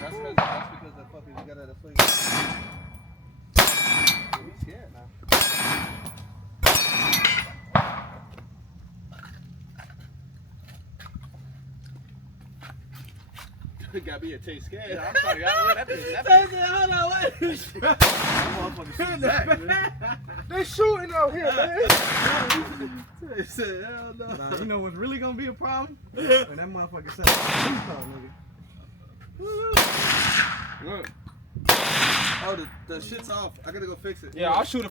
That's because the fucking you gotta swing. He's scared now. Got me a taste scared. Yeah, I'm sorry. Hold on, wait. They shooting out here, man. He said, hell no. Nah, you know what's really gonna be a problem? When that motherfucker said, nigga. Look. Oh, the shit's off. I gotta go fix it. Yeah, I'll shoot it.